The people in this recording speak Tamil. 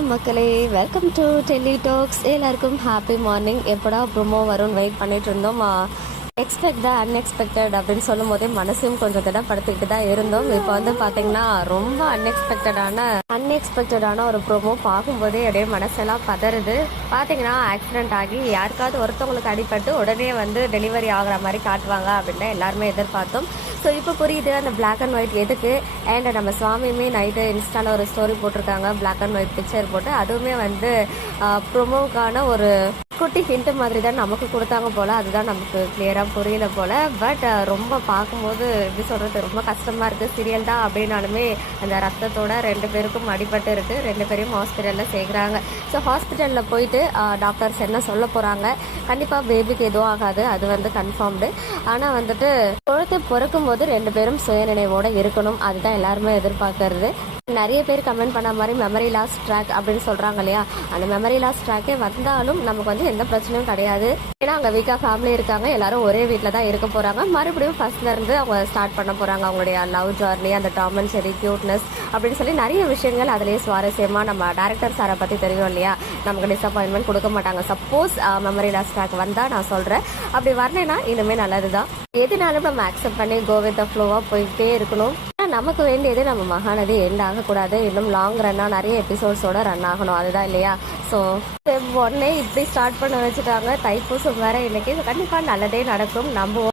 மக்களே, வெல்கம் டு டெல்லி டாக்ஸ். எல்லாருக்கும் ஹாப்பி மார்னிங். எப்படா ப்ரோமோ வரும்னு வெயிட் பண்ணிட்டு இருந்தோம். எக்ஸ்பெக்ட் த அன்எக்ஸ்பெக்டட் அப்படின்னு சொல்லும் போதே மனசையும் கொஞ்சம் திடப்படுத்திக்கிட்டு தான் இருந்தோம். இப்போ வந்து பார்த்தீங்கன்னா ரொம்ப அன்எக்ஸ்பெக்டடான ஒரு ப்ரோமோ பார்க்கும்போதே அப்படியே மனசெல்லாம் பதறுது. பார்த்தீங்கன்னா ஆக்சிடென்ட் ஆகி யாருக்காவது ஒருத்தவங்களுக்கு அடிபட்டு உடனே வந்து டெலிவரி ஆகிற மாதிரி காட்டுவாங்க அப்படின்னு எல்லாருமே எதிர்பார்த்தோம். ஸோ இப்போ புரியுது அந்த பிளாக் அண்ட் ஒயிட் எதுக்கு. அண்ட் நம்ம சுவாமியுமே நைட்டு இன்ஸ்டாவில் ஒரு ஸ்டோரி போட்டிருக்காங்க, பிளாக் அண்ட் ஒயிட் பிக்சர் போட்டு. அதுவுமே வந்து ப்ரொமோவுக்கான ஒரு குட்டி ஹிண்ட் மாதிரி தான் நமக்கு கொடுத்தாங்க போல். அதுதான் நமக்கு கிளியராக புரியல போல். பட் ரொம்ப பார்க்கும்போது எப்படி சொல்கிறது, ரொம்ப கஷ்டமாக இருக்குது. சீரியல் தான் அப்படின்னாலுமே அந்த ரத்தத்தோட 2 பேருக்கும் அடிபட்டு இருக்குது. 2 பேரையும் ஹாஸ்பிட்டலில் சேர்க்குறாங்க. ஸோ ஹாஸ்பிட்டலில் போயிட்டு டாக்டர்ஸ் என்ன சொல்ல போகிறாங்க, கண்டிப்பாக பேபிக்கு எதுவும் ஆகாது, அது வந்து கன்ஃபார்ம்டு. ஆனால் வந்துட்டு குழந்தை பிறக்கும்போது 2 பேரும் சுயநினைவோடு இருக்கணும், அதுதான் எல்லாருமே எதிர்பார்க்கறது. நிறைய பேர் கமெண்ட் பண்ண மாதிரி மெமரி லாஸ் ட்ராக் அப்படின்னு சொல்கிறாங்க இல்லையா, அந்த மெமரி லாஸ் ட்ராக்கே வந்தாலும் நமக்கு வந்து எந்த பிரச்சனையும் கிடையாது. ஏன்னா அங்கே வீக்காக ஃபேமிலி இருக்காங்க, எல்லாரும் ஒரே வீட்டில் தான் இருக்க போகிறாங்க. மறுபடியும் ஃபர்ஸ்ட்லேருந்து அவங்க ஸ்டார்ட் பண்ண போகிறாங்க அவங்களுடைய லவ் ஜர்னி, அந்த டாம் அண்ட் ஜெர்ரி கியூட்னஸ் அப்படின்னு சொல்லி நிறைய விஷயங்கள் அதிலேயே சுவாரஸ்யமாக. நம்ம டேரக்டர் சாரை பற்றி தெரியும் இல்லையா, நமக்கு டிசப்பாயின்மெண்ட் கொடுக்க மாட்டாங்க. சப்போஸ் மெமரி லாஸ் ட்ராக் வந்தால் நான் சொல்கிறேன், அப்படி வரலைன்னா இனிமேல் நல்லது தான். எதுனாலும் நம்ம அக்செப்ட் பண்ணி கோ வித் த ஃப்ளோவாக போயிட்டே இருக்கணும். நமக்கு வேண்டியது நம்ம மகாநதி எண்ட் ஆகக்கூடாது, இன்னும் லாங் ரன்னாக நிறைய எபிசோட்ஸோட ரன் ஆகணும், அதுதான் இல்லையா. ஸோ ஒன்னே இப்படி ஸ்டார்ட் பண்ண வச்சுட்டாங்க. தைப்பூசம் வேற இன்னைக்கு. கண்டிப்பாக நல்லதே நடக்கும் நம்புவோம்.